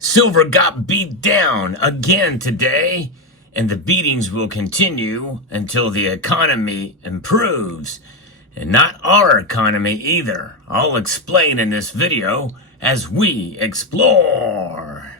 Silver got beat down again today, and the beatings will continue until the economy improves. And not our economy either. I'll explain in this video as we explore.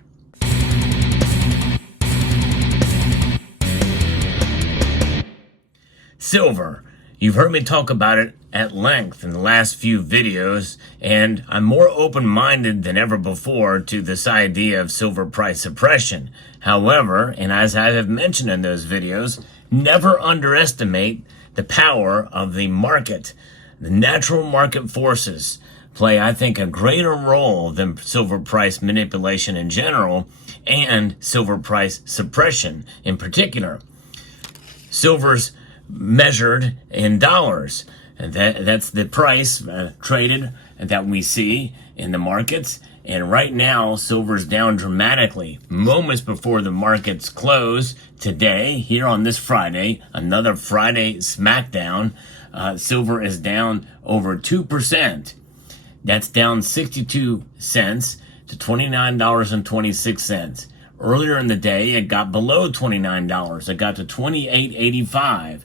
Silver. You've heard me talk about it at length in the last few videos, and I'm more open-minded than ever before to this idea of silver price suppression. However, and as I have mentioned in those videos, never underestimate the power of the market. The natural market forces play, I think, a greater role than silver price manipulation in general and silver price suppression in particular. Silver's measured in dollars, and that's the price traded that we see in the markets. And right now silver's down dramatically. Moments before the markets close today, here on this Friday, another Friday smackdown, silver is down over 2%. That's down 62 cents to $29.26. Earlier in the day, it got below $29. It got to $28.85.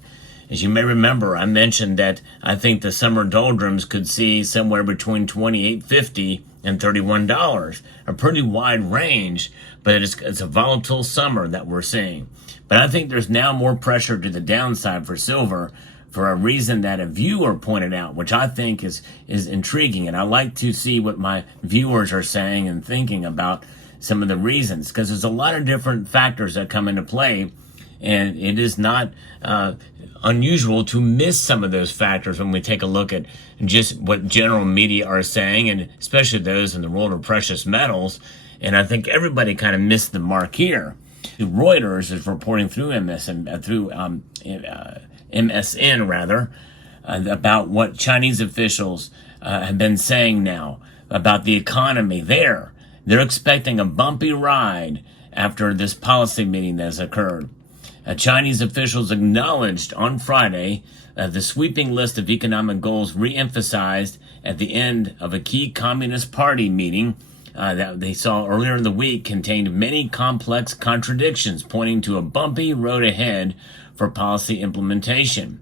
As you may remember, I mentioned that I think the summer doldrums could see somewhere between $28.50 and $31. A pretty wide range, but it's a volatile summer that we're seeing. But I think there's now more pressure to the downside for silver for a reason that a viewer pointed out, which I think is intriguing. And I like to see what my viewers are saying and thinking about some of the reasons, because there's a lot of different factors that come into play, and it is not unusual to miss some of those factors when we take a look at just what general media are saying, and especially those in the world of precious metals. And I think everybody kind of missed the mark here. Reuters is reporting through MSN about what Chinese officials have been saying now about the economy there. They're expecting a bumpy ride after this policy meeting that has occurred. Chinese officials acknowledged on Friday the sweeping list of economic goals re-emphasized at the end of a key Communist Party meeting that they saw earlier in the week contained many complex contradictions, pointing to a bumpy road ahead for policy implementation.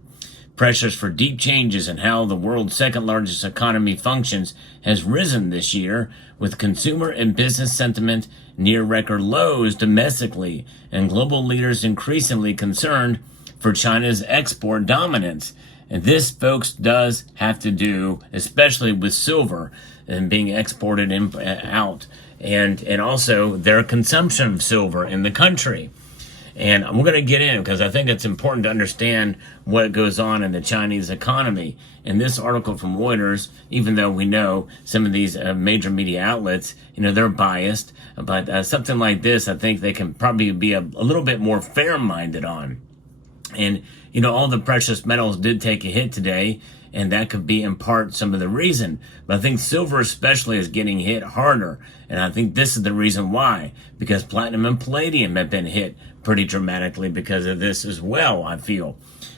Pressures for deep changes in how the world's second largest economy functions has risen this year, with consumer and business sentiment near record lows domestically and global leaders increasingly concerned for China's export dominance. And this, folks, does have to do, especially with silver and being exported out, and also their consumption of silver in the country. And we're going to get in because I think it's important to understand what goes on in the Chinese economy. In this article from Reuters, even though we know some of these major media outlets, they're biased, but something like this, I think they can probably be a little bit more fair-minded on. And, all the precious metals did take a hit today, and that could be in part some of the reason. But I think silver especially is getting hit harder. And I think this is the reason why, because platinum and palladium have been hit pretty dramatically because of this as well, I feel.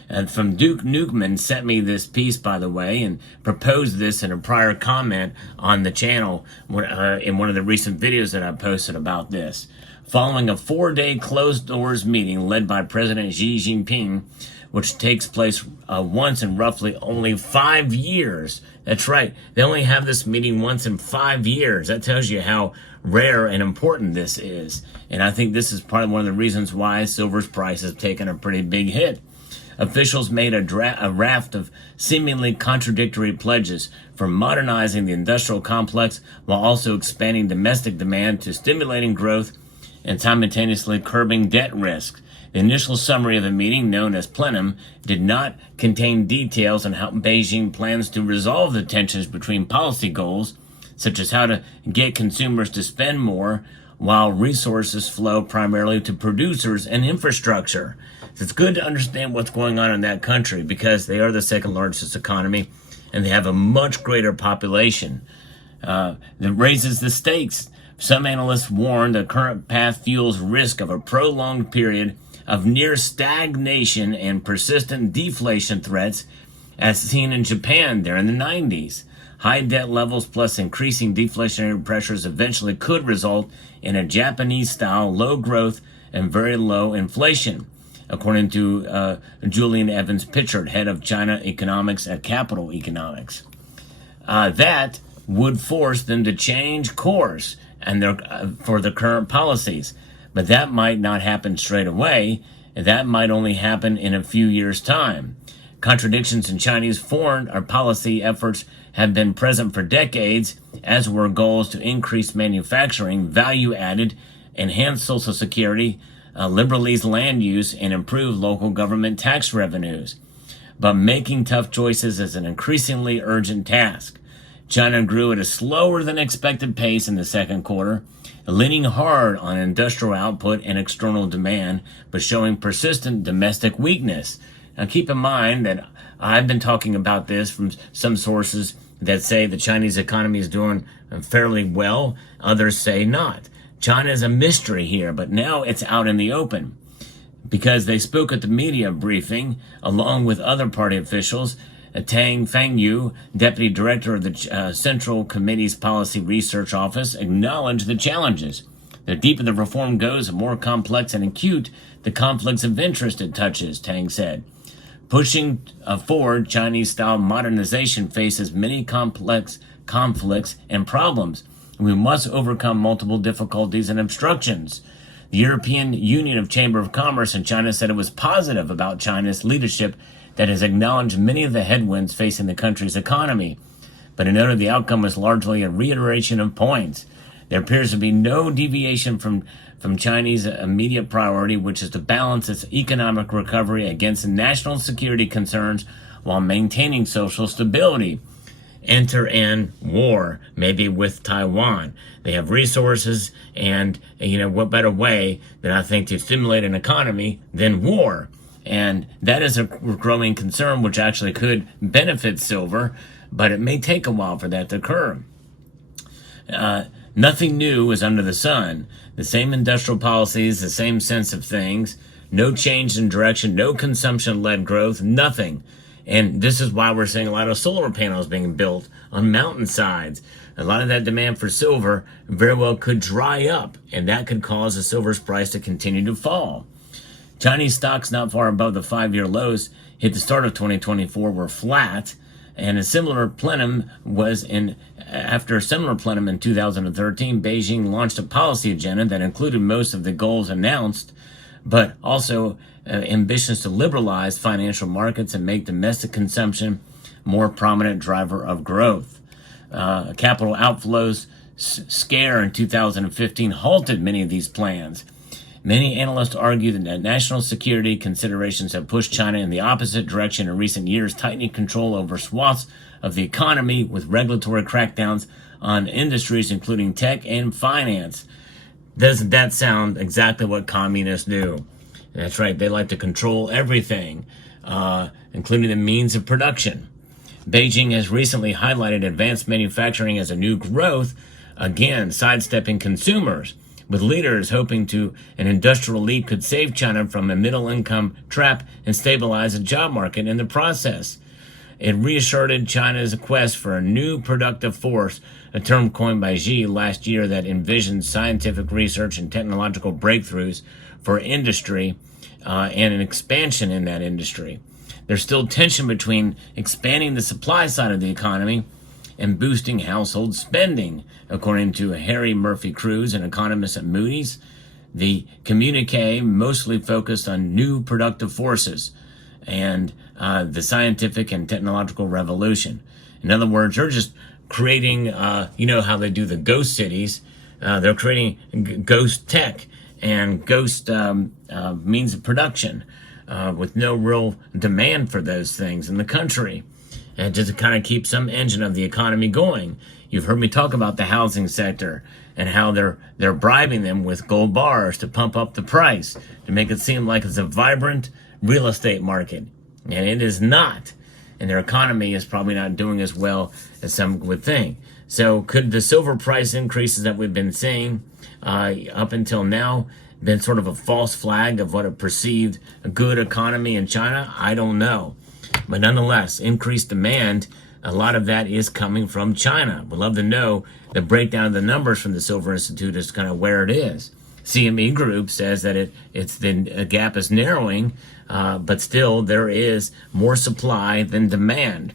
And from Duke Nukeman sent me this piece, by the way, and proposed this in a prior comment on the channel in one of the recent videos that I posted about this. Following a 4-day closed-doors meeting led by President Xi Jinping, which takes place once in roughly only 5 years. That's right. They only have this meeting once in 5 years. That tells you how rare and important this is. And I think this is probably one of the reasons why silver's price has taken a pretty big hit. Officials made a raft of seemingly contradictory pledges for modernizing the industrial complex while also expanding domestic demand to stimulating growth and simultaneously curbing debt risk. The initial summary of the meeting, known as plenum, did not contain details on how Beijing plans to resolve the tensions between policy goals, such as how to get consumers to spend more while resources flow primarily to producers and infrastructure. So it's good to understand what's going on in that country because they are the second largest economy and they have a much greater population. That raises the stakes. Some analysts warn the current path fuels risk of a prolonged period of near stagnation and persistent deflation threats as seen in Japan there in the 90s. high debt levels plus increasing deflationary pressures eventually could result in a Japanese-style low growth and very low inflation, according to Julian Evans-Pitchard, head of China economics at Capital Economics. That would force them to change course and for the current policies. But that might not happen straight away. That might only happen in a few years' time. Contradictions in Chinese foreign or policy efforts have been present for decades, as were goals to increase manufacturing, value added, enhance social security, liberalize land use, and improve local government tax revenues. But making tough choices is an increasingly urgent task. China grew at a slower than expected pace in the second quarter, leaning hard on industrial output and external demand, but showing persistent domestic weakness. Now keep in mind that I've been talking about this from some sources that say the Chinese economy is doing fairly well. Others say not. China is a mystery here, but now it's out in the open because they spoke at the media briefing along with other party officials. Tang Fangyu, deputy director of the Central Committee's Policy Research Office, acknowledged the challenges. The deeper the reform goes, the more complex and acute the conflicts of interest it touches, Tang said. Pushing forward, Chinese-style modernization faces many complex conflicts and problems. We must overcome multiple difficulties and obstructions. The European Union of Chamber of Commerce in China said it was positive about China's leadership that has acknowledged many of the headwinds facing the country's economy, but it noted the outcome was largely a reiteration of points. There appears to be no deviation from Chinese immediate priority, which is to balance its economic recovery against national security concerns while maintaining social stability. Enter in war, maybe with Taiwan. They have resources, and what better way than I think to stimulate an economy than war? And that is a growing concern, which actually could benefit silver, but it may take a while for that to occur. Nothing new is under the sun. The same industrial policies, the same sense of things, no change in direction, no consumption-led growth, nothing. And this is why we're seeing a lot of solar panels being built on mountainsides. A lot of that demand for silver very well could dry up, and that could cause the silver's price to continue to fall. Chinese stocks not far above the 5-year lows hit the start of 2024 were flat, and a similar plenum after a similar plenum in 2013, Beijing launched a policy agenda that included most of the goals announced, but also ambitions to liberalize financial markets and make domestic consumption more prominent driver of growth. Capital outflows scare in 2015 halted many of these plans. Many analysts argue that national security considerations have pushed China in the opposite direction in recent years, tightening control over swaths of the economy with regulatory crackdowns on industries including tech and finance. Doesn't that sound exactly what communists do? That's right, they like to control everything, including the means of production. Beijing has recently highlighted advanced manufacturing as a new growth, again sidestepping consumers, with leaders hoping an industrial leap could save China from a middle-income trap and stabilize the job market in the process. It reasserted China's quest for a new productive force, a term coined by Xi last year that envisions scientific research and technological breakthroughs for industry and an expansion in that industry. There's still tension between expanding the supply side of the economy and boosting household spending, according to Harry Murphy-Cruz, an economist at Moody's. The communique mostly focused on new productive forces and the scientific and technological revolution. In other words, they're just creating, how they do the ghost cities. They're creating ghost tech and ghost means of production with no real demand for those things in the country. And just to kind of keep some engine of the economy going. You've heard me talk about the housing sector and how they're bribing them with gold bars to pump up the price, to make it seem like it's a vibrant real estate market. And it is not. And their economy is probably not doing as well as some would think. So could the silver price increases that we've been seeing up until now been sort of a false flag of what a perceived good economy in China? I don't know. But nonetheless, increased demand a lot of that is coming from China. We'd love to know the breakdown of the numbers from the Silver Institute as kind of where it is. CME Group says that the gap is narrowing, but still there is more supply than demand.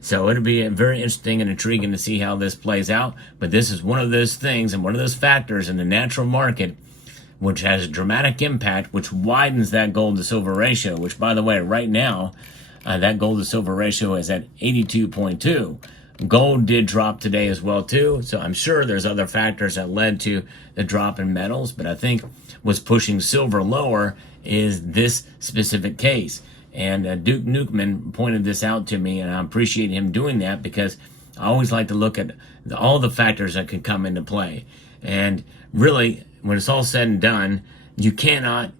So it'll be very interesting and intriguing to see how this plays out. But this is one of those things and one of those factors in the natural market which has a dramatic impact, which widens that gold to silver ratio, which, by the way, right now, that gold to silver ratio is at 82.2. Gold did drop today as well, too. So I'm sure there's other factors that led to the drop in metals. But I think what's pushing silver lower is this specific case. And Duke Nukem pointed this out to me, and I appreciate him doing that because I always like to look at all the factors that can come into play. And really, when it's all said and done, you cannot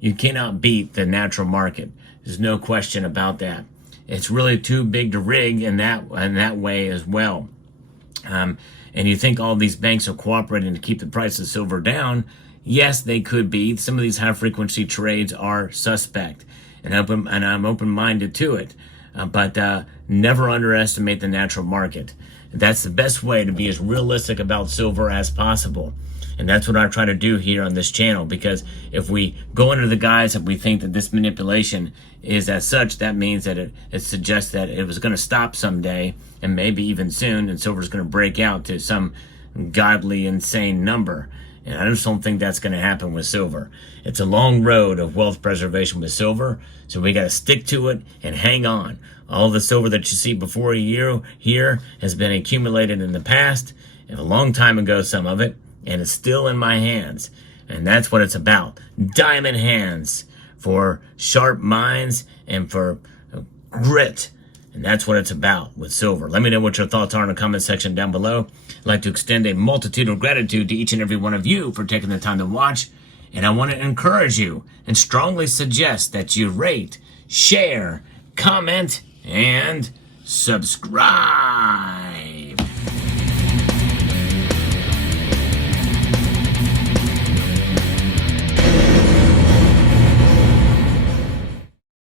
beat the natural market. There's no question about that. It's really too big to rig in that way as well. And you think all these banks are cooperating to keep the price of silver down? Yes, they could be. Some of these high frequency trades are suspect, and I'm open-minded to it. But never underestimate the natural market. That's the best way to be as realistic about silver as possible. And that's what I try to do here on this channel, because if we go under the guise that we think that this manipulation is as such, that means that it suggests that it was going to stop someday, and maybe even soon, and silver's going to break out to some godly, insane number. And I just don't think that's going to happen with silver. It's a long road of wealth preservation with silver, so we got to stick to it and hang on. All the silver that you see before you here has been accumulated in the past, and a long time ago, some of it, and it's still in my hands. And that's what it's about. Diamond hands for sharp minds and for grit. And that's what it's about with silver. Let me know what your thoughts are in the comment section down below. I'd like to extend a multitude of gratitude to each and every one of you for taking the time to watch. And I want to encourage you and strongly suggest that you rate, share, comment, and subscribe.